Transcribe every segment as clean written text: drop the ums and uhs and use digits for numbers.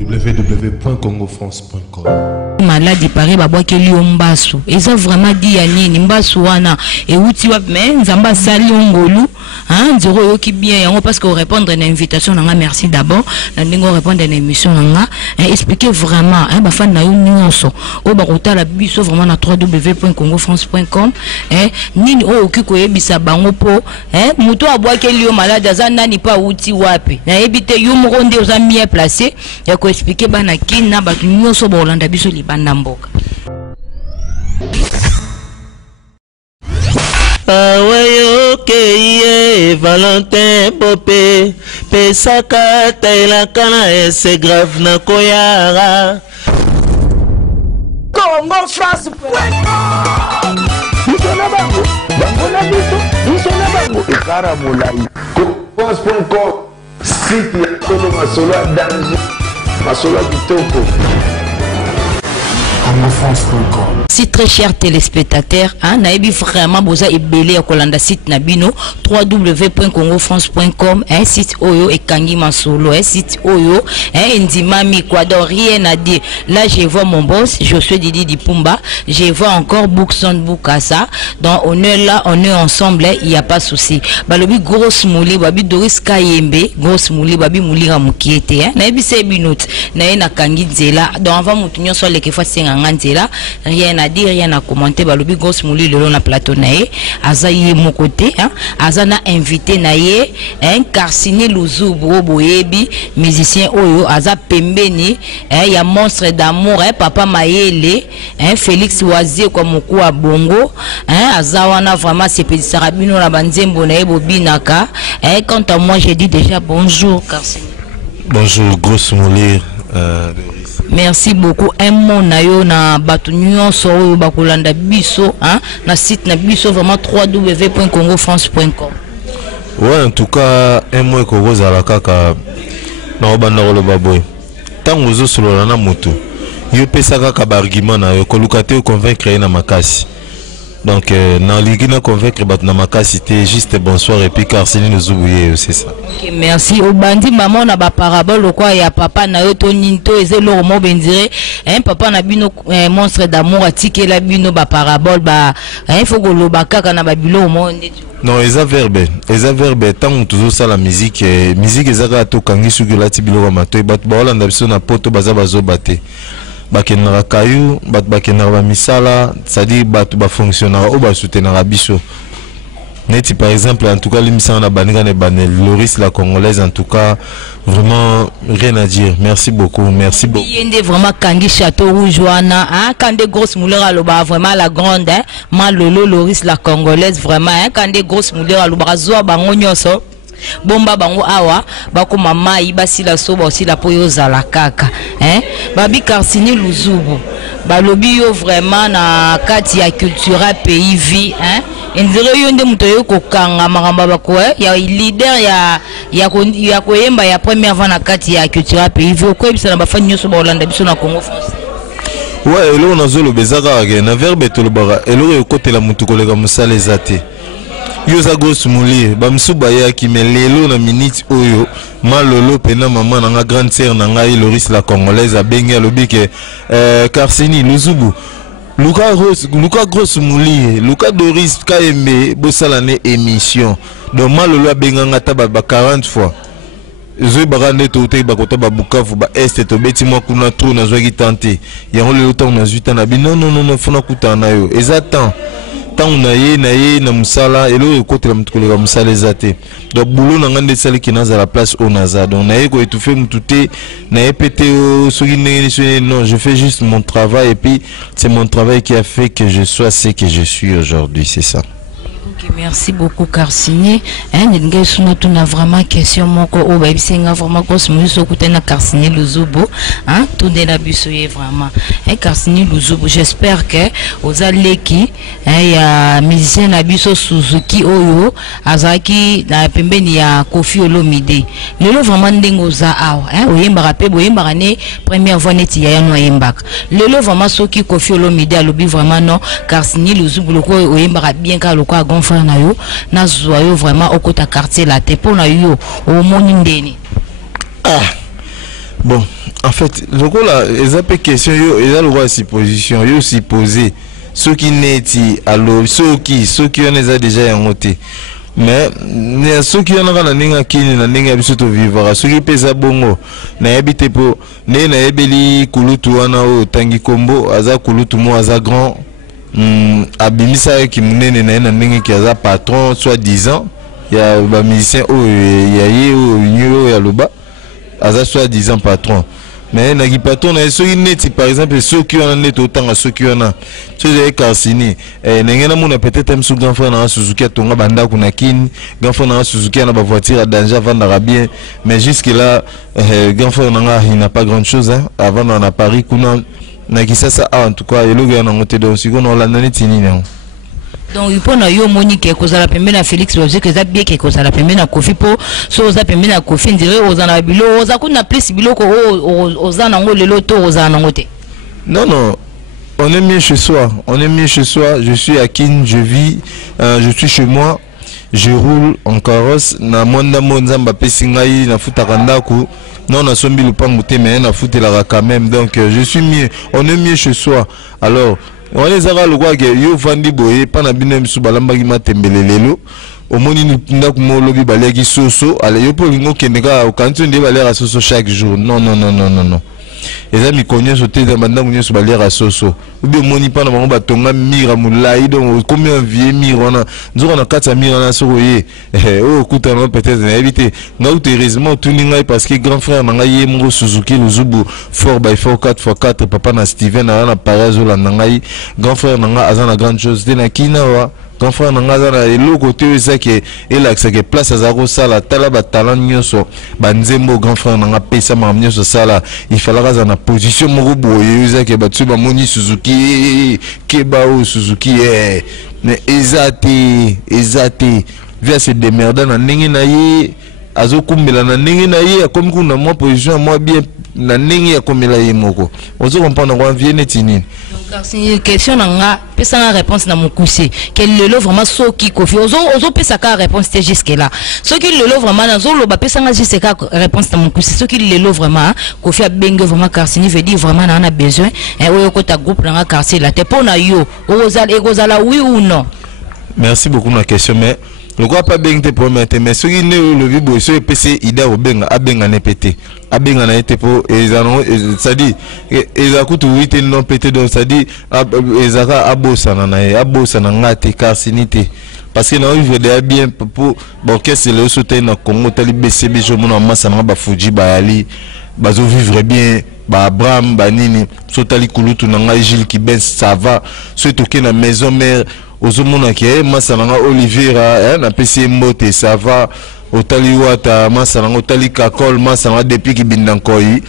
www.congofrance.com. Maladi Paris babwakeli ombasu eza vraiment dit ya nini mbasu wana euti wa mais nzamba sali ongolu hein nzero yoki bien yango parce que répondre à l'invitation nanga merci d'abord na ndingo répondre à l'émission nanga expliquer vraiment hein ba fan na yo nyonso o ba kotala biso vraiment na www.congofrance.com nini o okiko yebisa bango po muto abwakeli yo maladi aza nani pa uti wapi na ebite yo mokonde oza bien placé ya ko expliquer bana kina ba nyonso ba olanda biso banda mboka awayo keye Valentin Bopé pesaka taila kana c'est grave na koyara Congo France France.com site ya Kolo Masolo danger Masolo kitoko Si très chers téléspectateurs, naebi vraiment boza ebele kolanda site nabino www.congofrance.com site oyo ekangi masolo site oyo ndimami quoi donc rien à dire. Là je vois mon boss Josué Didi Dipumba, je vois encore Bookson Bukasa. Donc on est là, on est ensemble, il y a pas souci. Balobi grosse mouli babi Doris Kayembe, grosse mouli babi mulira mukiete naebi 7 minutes na kangi nzela. Donc avant mutunyo so leke fois nzela, rien à dire, rien à commenter. Balobi grosse mouli le long na plateau nae aza ye mon côté azana invité nae Karsini Luzubu boyebi musicien oyo aza pembeni ya monstre d'amour papa Mayele Félix Wazie kwa moku wa bongo aza wana vraiment c'est petit sarabino na banzembo nae bobinaka quant à moi je dis déjà bonjour Karsini. Bonjour grosse mouli Merci beaucoup. Un mot na yo na batu nyonso oyo bakolanda biso na site na biso vraiment www.congofrance.com. Ouais, en tout cas un mot ko bozala kaka na obanda koloba boy. Tango zo solo na moto. Yo pesa kaka ba argument na yo koluka te convaincre na makasi. Donc na ligina convaincre bat na makasi te juste bonsoir et puis Karsini nous oublier c'est ça. OK, merci. Obandi maman na ba parabole quoi ya papa na yo to ninto ezelo mo bendire papa na bino monstre d'amour atike la bino ba parabole ba faut que lo bakaka na ba bilo mo ndetu. Non, eza verbe tant toujours ça la musique ezaka to kangi suki la tibilo mato bat ba olanda biso na poto baza bazo baté. Bakenara kayu bakenara misala c'est-à-dire ba fonctionnera ou ba soutenir biso neti par exemple en tout cas l'émission na baninga ne banel Loris la congolaise en tout cas vraiment rien à dire merci beaucoup yende vraiment kangi château rouge wana kande grosse moulera loba vraiment la grande malolo Loris la congolaise vraiment kande grosse moulera loba zo bango nyonso bomba bango awa bakoma mai basila soba aussi la poyo zala kaka babi Karsini Luzubu balobi yo vraiment na kati ya culture pays vie ndire yo nde muto yo kokanga makamba bako ya leader ya koyemba ya première fois na kati ya culture pays vie ko ebisa na bafani nyoso ba Holanda biso na Congo France. Ouais elo na zolo bezaka na verbe to lobara elo yo kotela mutu kolega musala ezate yoza grosse mouli bamsuba ya kimelelo na minute oyo malolo pena maman na nga grande sœur na ngai Loris la congolaise abengi alobi ke Karsini Luzubu Luka grosse mouli Luka Doris Kayembe bosala ne émission donc malolo abenga nga taba 40 fois Zoé barande to te bakota ba Bukavu ba est to beti moi kuna trop na zoaki tenter yango le temps na 8 ans na bi non fona kutana yo exactement tant na ye na musala elo côté la mutkoleka musala ezate donc boulot na ngande sali ki naza la place au naza donc na ye ko étouffer mututé na ye pété soki ndenge non je fais juste mon travail et puis c'est mon travail qui a fait que je sois ce que je suis aujourd'hui c'est ça. Ok, merci beaucoup Karsini. On a vraiment question moko o ba bisenga vraiment grosse musique okutena Karsini Luzubu tout de la bisoye vraiment. Karsini Luzubu, j'espère que ozaleki ya musicien na biso Suzuki oyo azaki na pembeni ya Koffi Olomide. Lelo vraiment ndengo za awa oyemba rapé boyemba ne première fois neti ya no yembaka. Lelo vraiment soki Koffi Olomide alobi vraiment non Karsini Luzubu loko oyemba bien ka loko frère na yo na zoyo vraiment au côté quartier la te pour na yo au moni ndeni bon en fait le coup là ils appellent question yo ils a le droit supposition yo supposé ceux qui neti alors ceux qui on les a déjà noté mais ceux qui on a na ninga kini na ninga biso to vivre ceux qui pesa bongo na habité po na ebeli kulutu wana o tangi kombo aza kulutu mo aza grand abimisa ki munene na ninga ki aza patron soit 10 ans il y a ba musicien o ya ye o nyuro ya loba aza soit 10 ans patron mais na ki patron na ceux qui neti par exemple ceux qui on net autant à ceux qui on a ceux de Carsini n'engena mona peut-être même sous grand frère na Suzuki atonga banda kuna kin grand frère na Suzuki na ba voiture à danger vendre bien mais jusque là grand frère na il n'a pas grand chose hein avant on a Paris kuna na ki ça en tout cas elo ga na ngote donc si on la nani tinini donc il faut na yo Monique kozala pembe na Félix Logique que ça bien que kozala pembe na Kofi po so za pembe na Kofi ndire ozana bilo oza kuna plus biloko ozana ngo lelo to ozana ngote. Non on est mieux chez soi, je suis à Kin, je vis je suis chez moi, je roule en carrosse na monda monzamba pesingai na futakandaku non na sombi lupangu te mais na futela quand même donc je suis mieux, on est mieux chez soi. Alors on les a le quoi que yo vandi boye pana binem su balamba ki matembele lelo omoni ndaku mo lobi baleki soso ale yo po lingo kendeka o kantu ndi balera soso chaque jour non les amis connaissent au thé maintenant on est balera soso ou bien moni pana bango batonga mira mulai donc combien vieux mira on a nzo na kata mira na soye oh kuta no peut-être éviter ngau heureusement tout ningai parce que grand frère nangai mongo Suzuki Luzubu 4x4 4x4 papa na Steven na Parazo la nangai grand frère nanga azana grande chose de na kinawa grand frère nanga azana elo côté ezake elaxa que place azaro sala tala ba talent nyoso banzembo grand frère nanga pesa ma nyoso sala il fallait na position moko boye ezake ba tsuba moni Suzuki kebao Suzuki mais ezate via se démerder na ndenge na ye azokumbela na ndenge na ye comme kuna moi position moi bien na ndenge ya komela ye moko ozo comprendre quoi vient netini. Donc c'est une question nga pesa na réponse na mukuse quel le vraiment so qui Kofi ozo pesa ka réponse te jusque là ce qui le vraiment na zo lo ba pesa nga jusque ka réponse na mukuse ce qui le vraiment Kofi a bengue vraiment Carsini veut dire vraiment na besoin et oyo ko ta groupe na Carsini la te pona yo ozala oui ou non. Merci beaucoup na question mais le quoi pas bien te promettre mais ce qui ne le vibo ce PC ida obenga abenga ne pété abenga na été pour ça dit ils akutu 8 non pété donc ça dit ezaka abosana na ngate Carsinité parce que na vivre de bien pour bon qu'est-ce le sauter na Congo tali BCB je mona massa na ba Fuji ba ali bazo vivre bien ba Abraham banini sotali kulutu na ngai Gilles qui ben ça va ce toquer na maison mère ozomona ke masalanga Oliviera na pesi mbote ça va otali wata masalanga otali kakol masalanga depuis ki bindankoi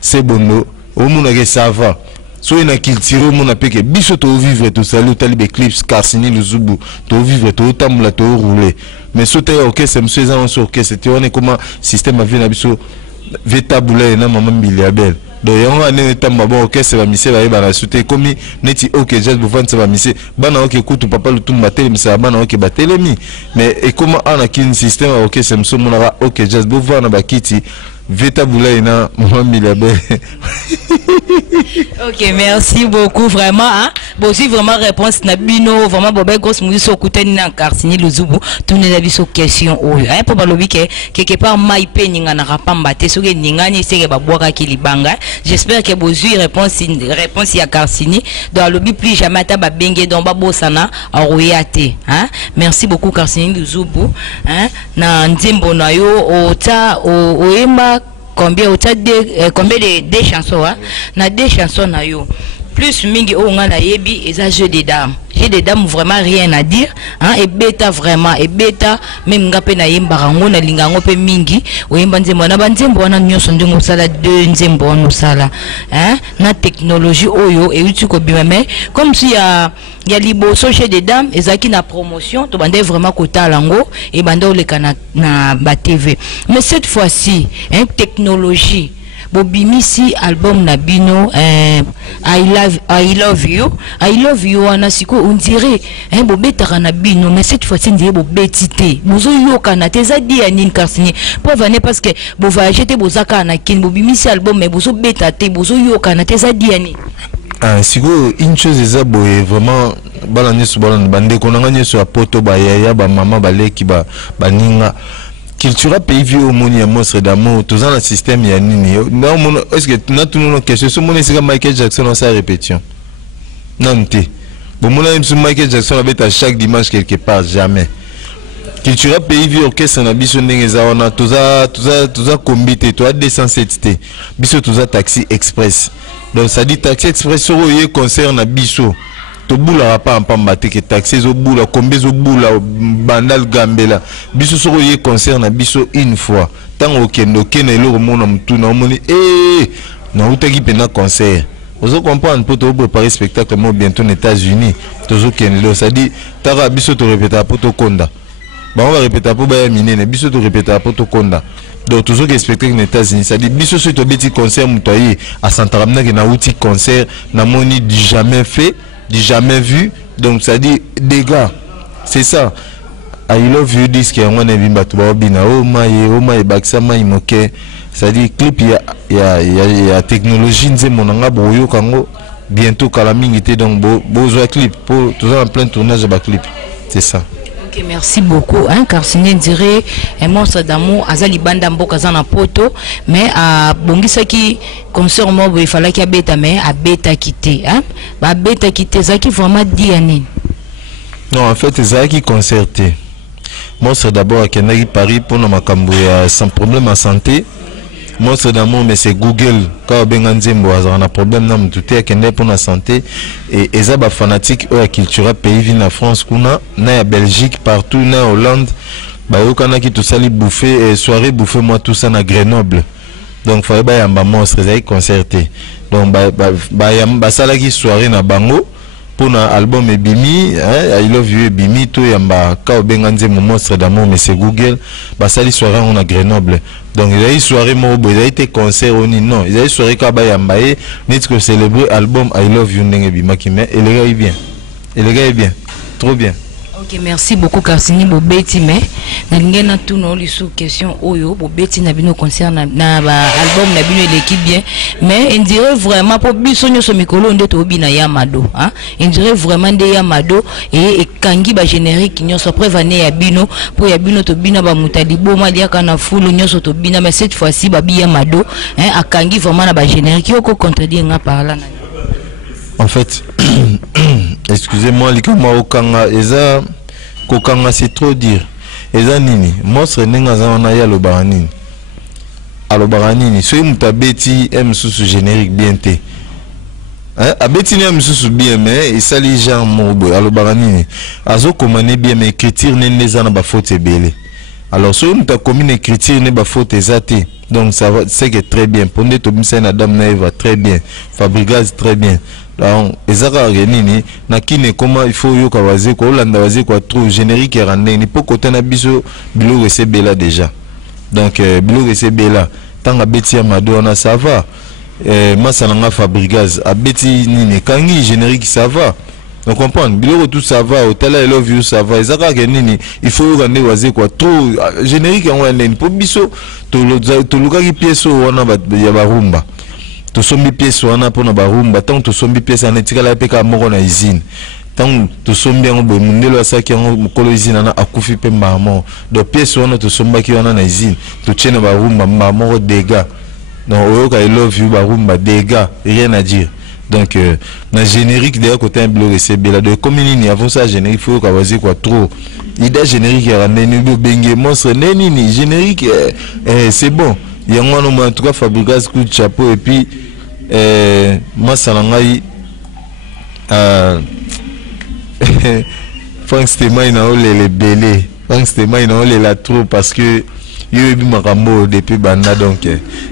c'est bondo omona ke ça va so ina culture omona peke biso to vivre to sali otali be clips Carsini Luzubu to vivre to tamula to rouler mais so te OK c'est monsieur ça on OK c'était on est comment système a vie na biso vetabula na maman Biliabel donc on a né tamba bon OK c'est la mission va ba sauter comme neti OK just pour vendre ça mission bana OK kutu papa le tumba tele ça bana OK ba telemi mais et comment on a qu'un système OK c'est monsieur mon OK just pour vendre ba kiti vetabula na maman Biliabel. OK merci beaucoup vraiment hein bon si vraiment réponse na bino vraiment bobé grosse musique kutani na Carsini Luzubu tourner la biso question oyo hein pour balobi ke quelque part mai pe ninga na rapamba te soki ninga ni seke ba boaka ki libanga j'espère que bozui réponse ya Carsini dans lobby plus jamais ta ba benge donc ba bosana aroyate hein merci beaucoup Carsini Luzubu hein na nzembo na yo ota oemba combien de chansons hein na deux chansons na yo plus mingi o nga na yebi eza jeu des dames vraiment rien à dire hein et beta vraiment et beta même ngape na yemba rango na lingango pe mingi o yemba nzembo na banzembo na nyoso ndingo sala deux nzembo no sala hein na technologie oyo et uti ko bimame comme si ya liboso chez des dames ezaki na promotion to bande vraiment kota lango et bande oleka na ba TV mais cette fois-ci hein technologie bobimisi album na bino I love you wana siko on dirait bobetaka na bino mais cette fois-ci ndiye bobetite bozo yoka na teza dia nini Karsini preuve ne parce que bo voyager te bozaka na kin bobimisi album mais bozo beta te bozo yoka na teza dia nini siko une chose eza boye vraiment bala nyeso bala bande konanga nyeso ya poto ba yaya ba mama baleki ba baninga culture pays vieux au moni ya monstre d'amour tous dans le système ya nini non mon est-ce que na tout nos questions ce mon c'est Michael Jackson en sa répétition non té bon mon aime sur Michael Jackson avec à chaque dimanche quelque part jamais culture pays vieux orchestre na biso ndenge za on a tous ça combité toi 207 biso tous ça taxi express donc ça dit taxi express sur le concert na biso to bula pa pamba te ke taxi zo bula kombe zo bula bandal gambela biso soko ye concert na biso une fois tango kendo kene lo mona mtu na omoni na utaki pena concert ozo comprendre pour to préparer spectacle mo bientôt aux États-Unis tozo kendo ça dit tara biso to répéter pour to konda ba on va répéter pour ba minene biso to répéter pour to konda donc toujours que spectacle aux États-Unis ça dit biso so to petit concert mutoyi à Santa Ramna que na outil concert na moni du jamais fait jamais vu donc ça dit des gars c'est ça I love you disque on a vu batuba bina oh my baksa my moke ça dit clip il y a technologie nze monanga boyo kango bientôt kala mingi donc besoin clip pour toujours en plein tournage de clip c'est ça. Ok, merci beaucoup. Karsini dirait un monstre d'amour azali banda mboka zana poto mais à bongisaki concert mo il fallait qu'il beta mais à beta quitter ba beta quitter ça qui vraiment diani. Non, en fait c'est ça qui concerté. Monstre d'abord à Kenari Paris pour na makambo sans problème en santé. Monstre d'amour mais c'est Google quand benganzembo on a problème na mtuté à Kenari pour la santé et eza ba fanatique au culture pays vient na France kuna na ya Belgique partout na Hollande ba yokana ki tout sali bouffer soirée bouffer moi tout ça na Grenoble donc fallait ba yamba monstre ça concerté donc ba sala ki soirée na bango pour na album ebimi I love you ebimi to yamba ka benganzembo monstre d'amour mais c'est Google ba sali soirée on a Grenoble. Donc il y a eu soirée il y a été concert au non il y a eu soirée kaba yambaye n'est que célébrer album I love you ndenge bimaki mais et le gars est bien trop bien. Ok, merci beaucoup Karsini Bobeti mais na tout non les sous question oyo Bobeti na bino concert na ba album na bino l'équipe bien mais on dirait vraiment pour biso nyoso mikolo nde to bina Yamado on dirait vraiment de Yamado et kangi ba générique nyoso après vané ya bino pour ya bino to bina ba mutali boma dia kana full nyoso to bina mais cette fois-ci ba Yamado a kangi vraiment na ba générique yoko contredire nga par là. En fait, excusez-moi, les Okanga, Eza, Kokanga, c'est trop dire. Eza Nini, monstre Nengaza, on a le baranini. Alors, baranini, soyez moutabeti, aime sous générique bien té. Abeti aime sous bien, mais il s'allie genre morbo. Alors, baranini, azo komane bien, mais écriture n'est pas na faute belé. Alors, soyez moutabeti, une écriture n'est pas faute exacte. Donc, ça va, c'est que très bien. Pondé Tobimsa Adam Naïva, très bien. Fabrigaz, très bien. Donc, ezaka renini na kine comment il faut yoka waze ko landa waze ko trop générique randé ni po côté na biso bilo recebela déjà. Donc bilo recebela tanga beti ya madona ça va. Masananga Fabrigaz abeti nini kangi générique ça va. On comprend bilo tout ça va hôtel I love you ça va ezaka renini il faut randé waze ko trop générique en wande ni po biso to luka ki pièce wana ya barumba. To sombi pièce wana pona barumba tant to sombi pièce en etika la peka moko na usine tant to sombi en bo mundelo asaki en mukolo usine na akufi pe mamo do pièce wana to somba ki wana na usine to tchena barumba mamo dégâts donc oyoka I love you barumba dégâts rien à dire donc na générique de côté un blog c'est bela de communini avant ça générique faut ka wazi quoi trop idée générique ya neni bo benge monstre neni générique c'est bon. Il y a un en tout cas Fabricaz coup de chapeau et puis moi salangai Frank Stéma il a les belé Frank Stéma il a la trop parce que yo ebi makambo depuis banda donc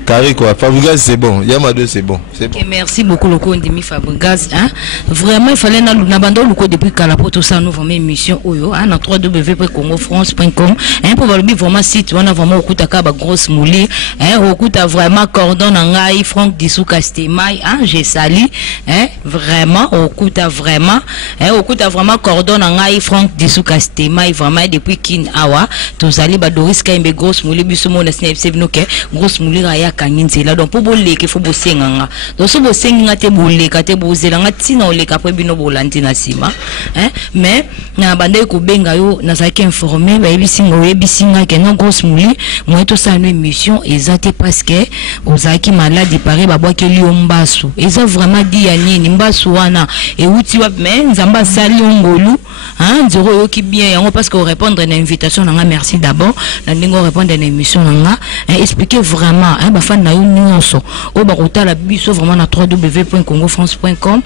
carré quoi. Fabregas c'est bon, Yamado c'est bon. C'est bon. Okay, merci beaucoup Loko Ndimi Fabregas, hein. Vraiment il fallait na bando Loko depuis Kalapo tout ça nous vraiment émission oyo hein, na www.congofrance.com hein, pour valobi vraiment site on a vraiment okuta ka ba grosse mouli hein, okuta vraiment cordon ngai Franck Dissou Castemai hein, j'ai sali hein, vraiment okuta vraiment hein, okuta vraiment cordon ngai Franck Dissou Castemai vraiment depuis kin awa tozali ba Doris Kaimbe grosse mouli biso mona snap noke grosse mouli ya kanginzela donc pour boleke faut bosenga donc so bosenga te boleka te bozela ngati na oleka po bino bolandi na sima hein, mais na bande ko benga yo na zaki informé ba ebisinga oyebisinga ke non grosse mouli moi to sa émission ezate parce que ozaki malade paré ba bwa ke liyo mbasu eza vraiment dit ya nini mbasu wana et uti wa mais nzamba sali ngolu hein nzoro yo ki bien yango parce que répondre à invitation nanga merci d'abord na ndingo répondre à émission nanga expliquer vraiment hein ba fan na yo nyonso o ba kotala biso vraiment na www.congofrance.com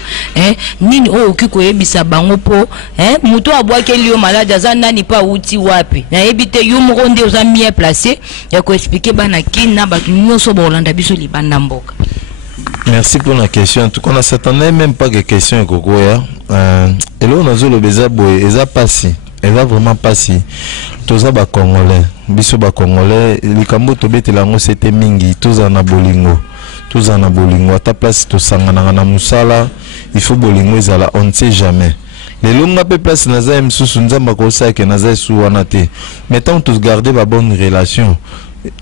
nini o okiko yebisa bango po muto abwake liyo malade aza nani pa uti wapi na ebite yo mokonde oza bien placé ya ko expliquer bana kina ba nyonso ba Olanda biso libanda mboka. Merci pour la question. En tout cas, on ne s'attendait même pas que question est kokoya. Et là, on a le beza boy, eza passé. Elle va vraiment passer. Tous les Congolais, biso ba Congolais, les kambo to betelango c'était mingi, tous en abolingo. Tous en abolingo. À ta place, to sangana na musala, il faut bolingo ezala, on ne sait jamais. Les longues place naza msusu nzamba ko sa ke naza su wanate. Mettons tous garder ba bonne relation.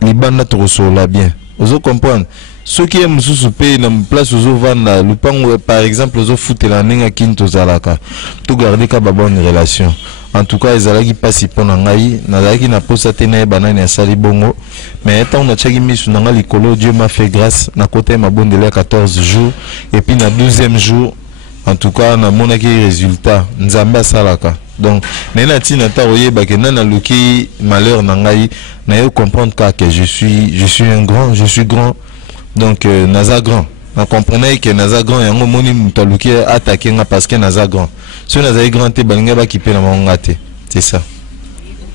Les bandes to resola bien. Vous comprenez? Ceux qui aiment sous payer dans place aux vendre le pan par exemple aux foot la ninga kinto zalaka tout garder ka bonne relation en tout cas ezala qui passe pour ngai na qui na posa tena banane ya sali bongo mais étant na tchaki misu nanga likolo Dieu m'a fait grâce na côté ma bonne de 14 jours et puis na 12e jour en tout cas na monaki résultat nzamba salaka donc nena tina ta oyeba ke nana luki malheur nangai na yo comprendre que je suis un grand, je suis grand. Donc naza grand. On comprenait que naza grand et on moni mutaluki attaquer nga parce que naza grand. Si naza grand te balinga ba kipe na mangate. C'est ça.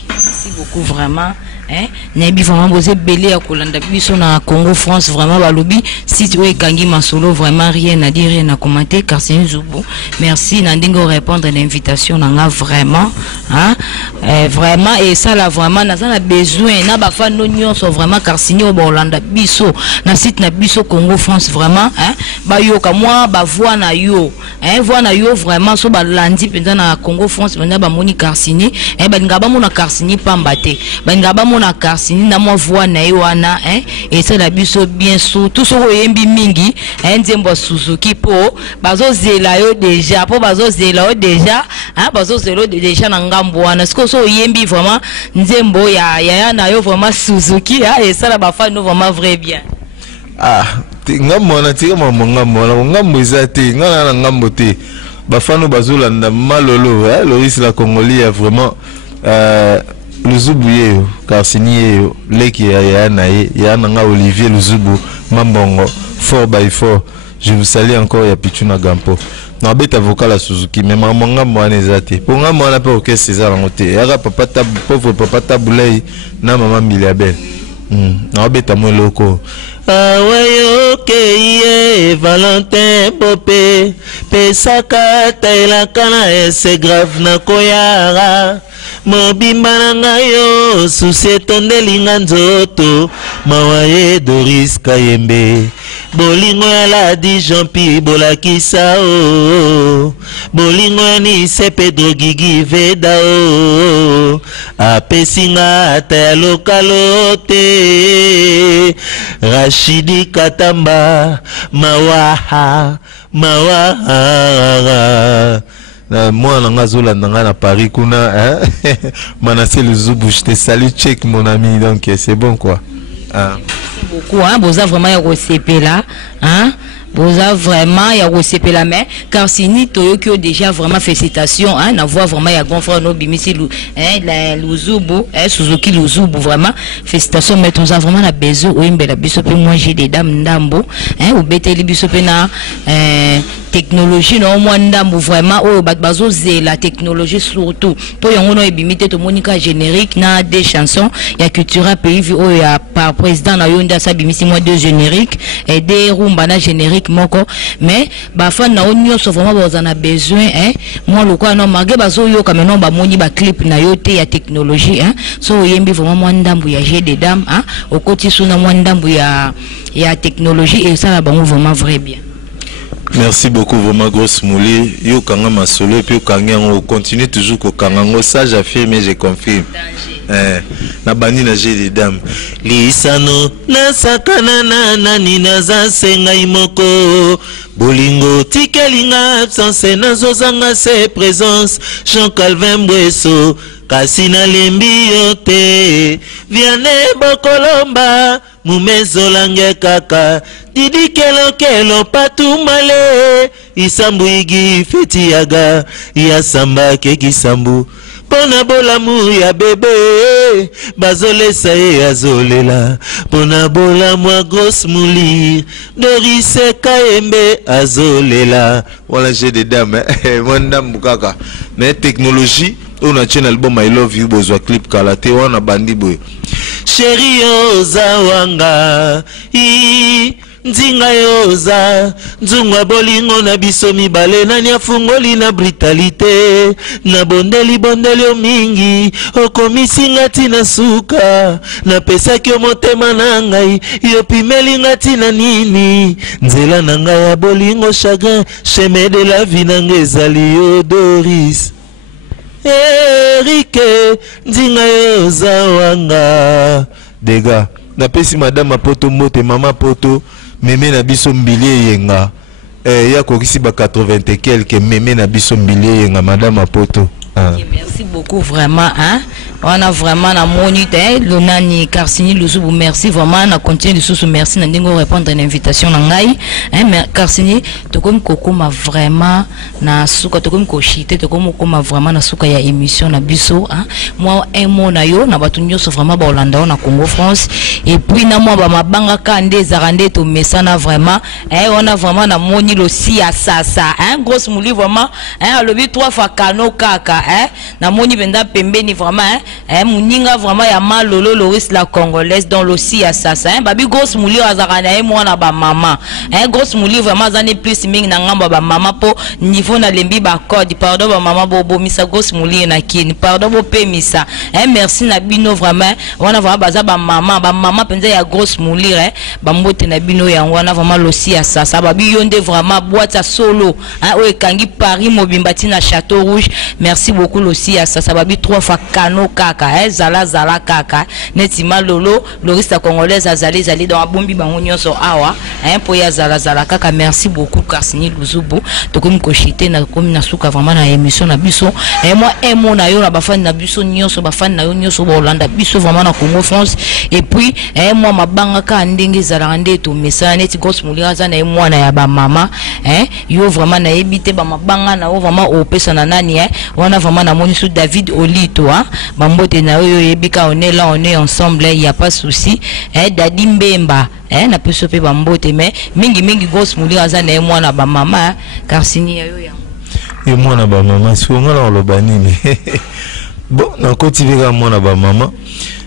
Merci beaucoup vraiment. Hein, Nebi vraiment posé belé à Kolanda biso na Congo France vraiment balobi si tu es Kangi Masolo vraiment rien à dire rien à commenter car c'est un zubo. Merci Nandingo répondre à l'invitation nanga vraiment hein vraiment et ça là vraiment na besoin na ba fan non sont vraiment car signé au Holanda biso na site na biso Congo France vraiment hein ba yo ka moi ba voix na yo hein voix na yo vraiment so ba landi pendant na Congo France pendant ba moni car signé ba ngaba mona car signé pambate ba ngaba na karsini na mo voix na yoana hein et ça la biso bien sûr tout ce oyembi mingi hein nzembo Suzuki po bazo zela yo déjà po bazo zela yo déjà hein bazo zela déjà na ngambo wana ce que so oyembi vraiment nzembo ya na yo vraiment Suzuki hein et ça la ba fa nous vraiment vrai bien ah ngambo na tika ngambo ezate ngana ngambo te ba fa no bazo landa malolo hein Loris la Congolais vraiment Luzubu yeo, Karsini yeo, Leki ya nae, ya nanga Olivier Luzubu, Mambongo, 4x4. Je vous salue encore ya Pichuna Gampo. Na beta vocal à Suzuki, mais mamanga mwana ezate. Ponga mwana pe orchestre César ngote. Yara papa tabu, pauvre papa tabulei, na maman Miliabel. Na beta mwe loko. Awayo keye Valentin Popé, pesaka taila kana c'est grave na koyara. Mobimba nanga yo susi tondelinga nzoto mawaye Doris Kayembe bolingo ya Ladi Jean-Pi bolakisa o bolingo ya Nise Pedro Gigi Veda o apesinga ata ya lokalo te Rashidi Katamba mawaha moi nanga zola nanga na Paris kuna hein Manassé Luzubu je te salue check mon ami donc c'est bon quoi merci beaucoup hein boza vraiment ya receper là hein boza vraiment ya receper la main car sini toyoki déjà vraiment félicitations hein na voix vraiment ya grand frère no bimisi hein la Luzubu Suzuki Luzubu vraiment félicitations mais toza vraiment na besoin oimbela biso pe moi j'ai des dames ndambo hein ou beteli biso pe na technologie non mwandambu vraiment oh bazo la technologie surtout pour yon no ebimite to monika générique na des chansons ya cultura pays oh ya par président na yonda sa bimisi moi deux génériques et des rumba na générique moko mais ba fan na onyo so vraiment bazana besoin hein moi le quoi non marge bazo yo comme non ba moni ba clip na yote ya technologie hein so yembi vraiment mwandambu ya jeu de dames hein au côté suna mwandambu ya technologie et ça la bango vraiment vrai bien. Merci beaucoup vraiment grosse mouli yo kanga masolo et puis kanga on continue toujours ko kanga ça j'affirme et je confirme na bani na jeu de dames lisano na sakana na nani na za senga imoko bolingo tikelinga absence na zozanga se présence Jean Calvin Bwesso kasi na lembi yote viane bokolomba mumezolange kaka didi kelo patumale isambu igi feti yaga ya samba keki sambu pona bolamu ya bebe bazolesa ye azolela pona bolamu ya grosse moulir Doris Kayembe azolela voilà j'ai des dames mon dame kaka mais technologie on a un album I Love You bozwa clip kalate wana bandi boy chéri ozawanga nzinga yoza nzungwa bolingo na biso mibale nani afungoli na brutalité na bondeli o mingi okomisi ngati na suka na pesaki motema na ngai yo pimeli ngati na nini nzela na ngai ya bolingo chagrin chemin de la vie na ngezali yo Doris Erike nzinga yoza wanga dega na pesi madame poto mbote mama poto meme na biso mbilie yenga ya kokisi ba 80 et quelques meme na biso mbilie yenga madame poto merci beaucoup vraiment hein on a vraiment la monité Lonani Karsini Luzubu merci vraiment na continue sous merci na ndingo répondre à l'invitation na ngai hein mais Karsini to comme kokoma vraiment na suka to comme koshite to comme kokoma vraiment na suka ya émission na biso hein moi un mot na yo na batu nyoso vraiment ba Hollanda na Congo France et puis na moi ba mabanga kande zarande to mesana vraiment hein on a vraiment na moni lo si à ça hein grosse mouli vraiment hein le 3 fois kano kaka hein na moni benda pembeni vraiment hein muninga vraiment ya malolo Loris la congolaise dans l'ossi à ça hein babi grosse mouli azarana et moi na ba maman hein grosse mouli vraiment zane plus ming na ngamba ba maman po niveau na lembi ba code pardon ba maman bobo misa grosse mouli na kini pardon bo pe misa hein merci na bino vraiment wana vraiment baza ba maman penza ya grosse mouli hein ba mbote na bino ya wana vraiment l'ossi à ça babi yonde vraiment boîte à solo hein o ekangi Paris mobimbati na Château Rouge merci beaucoup aussi à ça babi 3 fois kano kaka zala kaka netima lolo Loris la congolaise azali dans bombi bango nyonso awa po ya zala kaka merci beaucoup Karsini Luzubu to comme kochite na comme na suka vraiment na émission na biso moi mo na yo na ba fan na biso nyonso ba fan na yo nyonso ba Hollanda biso vraiment na Congo France et puis moi mabanga ka ndenge zala ndé to message neti grosse mulira za na moi na ya ba mama yo vraiment na ebité ba mabanga na o vraiment o pesa na nani wana vraiment na moni sous David Olito bambote na yo yebika on est là on est ensemble il y a pas souci Dadi Mbemba na peso pe bambote mais mingi grosse mulira za na moi na ba mama Karsini yo ya et moi na ba mama si on a le banini bon na kotivera moi na ba mama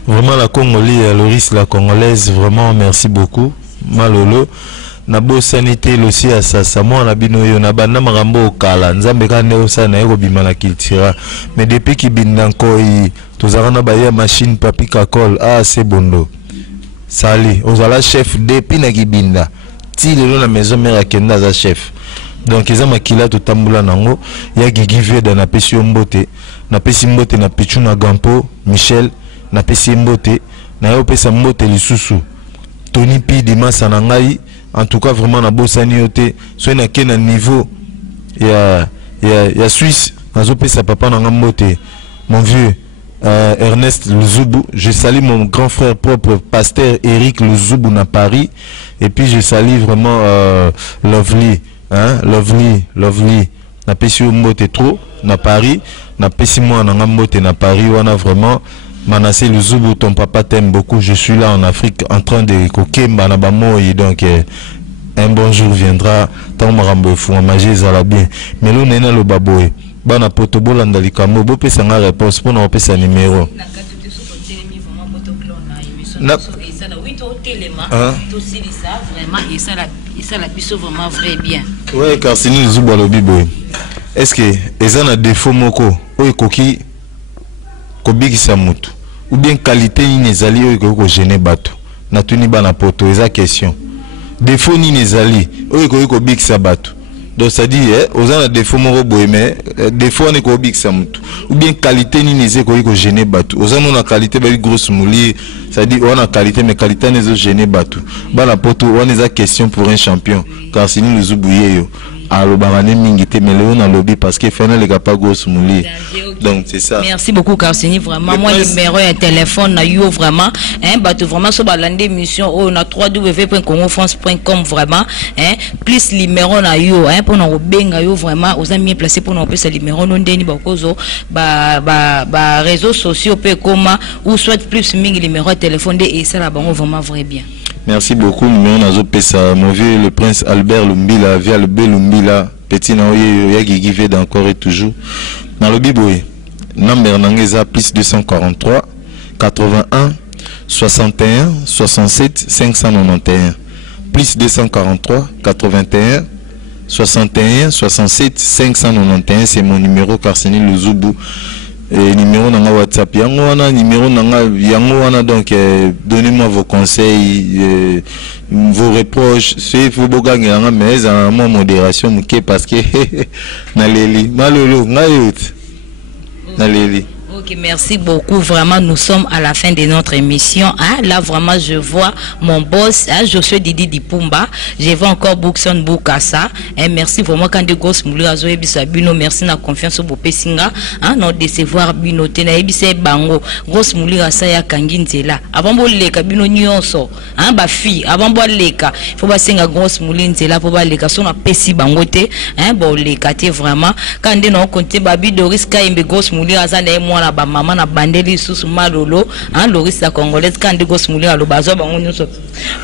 vraiment la Congolaise Loris la congolaise vraiment merci beaucoup malolo na bo sanité aussi à ça moi na bino yo na banda makambo okala nzambe kande osana eko bimana kiltira mais depuis ki bindanko tozarana ba ya machine papi kakol c'est bondo sali ozala chef depuis na kibinda ti lelo na maison mère kenda za chef donc eza makila to tambula nango ya gigivie da na pesi mbote na pesi mbote na pichu na gampo Michel na pesi mbote na yo pesa mbote lisusu Tony P Dimasa na ngai en tout cas vraiment na bosani yote so na kena niveau ya Suisse nazo pesa papa na ngambote mon vieux Ernest Luzubu, je salue mon grand frère propre pasteur Eric Luzubu na Paris et puis je salue vraiment Lovely Lovely na pesi mbote trop na Paris na pesi moi na ngambote na Paris wana vraiment Manassé Luzubu, ton papa t'aime beaucoup. Je suis là en Afrique en train de kokemba na bamoyi donc un bon jour viendra tant marambo fou magie ezala bien mais lo nena lo baboye bana poto bolanda likambo bo pesa nga réponse pour na pesa numéro na vraiment vrai bien. Ouais, car c'est nous zuba lo biboye. Est-ce que ezana défaut moko oyo koki kobikisa mutu ou bien qualité ni ezali oyo ko gêner bato na tuni bana poto eza question défaut ni ezali oyo ko bikisa bato donc ça dit ozana défaut moko boye mais défaut ni ko bikisa mutu ou bien qualité ni ezali ko gêner bato ozana na qualité ba grosse mouli ça dit on a qualité mais qualité ne zo gêner bato bana poto on eza question pour un champion car si nous zubuye yo alobamane mingité mais le on a lobby parce que final les pas grosse mouli donc c'est ça. Merci beaucoup Carsini vraiment moi numéro et téléphone na yo vraiment hein bato vraiment so balande mission on a www.congofrance.com vraiment hein plus numéro na yo hein pour na benga yo vraiment aux amis placé pour na pesa numéro non deni bakozo ba réseaux sociaux pe comment ou soit plus mingi numéro téléphone de et ça là bango vraiment vrai bien. Merci beaucoup. Numéro nazo pesa mon vieux le prince Albert Lumbila via le Belumbila petit na oye yagi give d'encore et toujours dans le biboye number nangeza plus 243 81 61 67 591 plus 243 81 61 67 591 c'est mon numéro Carsini Luzubu. Et numéro nanga WhatsApp yango wana numéro nanga yango wana donc donnez-moi vos conseils vos reproches c'est faut bogange nanga mais en moi modération muke parce que naleli malolo ngayut naleli. Ok, merci beaucoup. Vraiment, nous sommes à la fin de notre émission. Hein? Là, vraiment, je vois mon boss, hein? Josué Didi Dipumba. Je vois encore Bookson Bukasa. Et merci vraiment quand de grosses moulures Zoé Bissabino. Merci na confiance au Bopessinga. Hein? Non décevoir Bino Tena Ebise Bango. Grosse moulure Saya Kanginzela. Avant de leka Bino Nyonso. Hein? Ba fille. Avant de leka. Faut pas singa grosse moulure Nzela. Faut pas leka. Son a Pessi Bangote. Hein? Bon leka te vraiment. Quand de non compte Babi Doris Kaimbe grosse moulure Azana et moi. Ba maman na bandeli susu malolo hein Loris la congolaise quand de gos muli alo bazo bango nyonso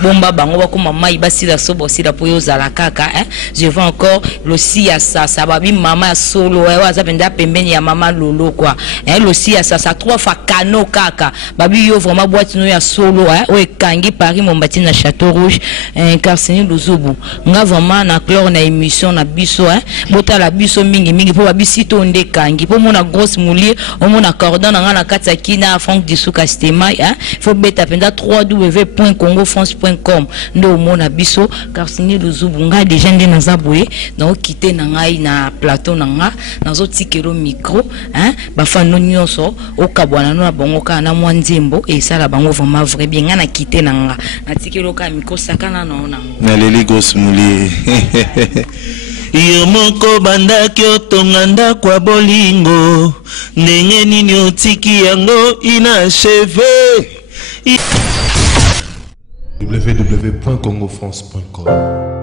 bomba bango ba ko mama ibasi la sobo si la poyo za la kaka hein je vois encore le sia ça babi mama solo wa za penda pembeni ya mama lolo quoi hein le sia ça 3 fois kano kaka babi yo vraiment boîte no ya solo hein o ekangi Paris Mombati na Château Rouge Carsini Luzubu nga vraiment na clore na émission na biso hein bota la biso mingi po babisi to ndekangi po mona grosse muli o mona cordon na kati ya kina Franck Disuka Stema hein faut beta penda www.congofrance.com ndo mona biso Carsini Luzubu nga déjà nde na zaboye donc quitter na ngai na plateau na nga nazo tikelo micro hein ba fano nyonso o kabwana na bongo ka na mwanzembo et ça la bango vraiment vrai bien nga na quitter na nga na tikelo ka micro sakana na leli gos muli yo moko bandaki otonganda kwa bolingo ndenge nini otiki yango inacheve www.congofrance.com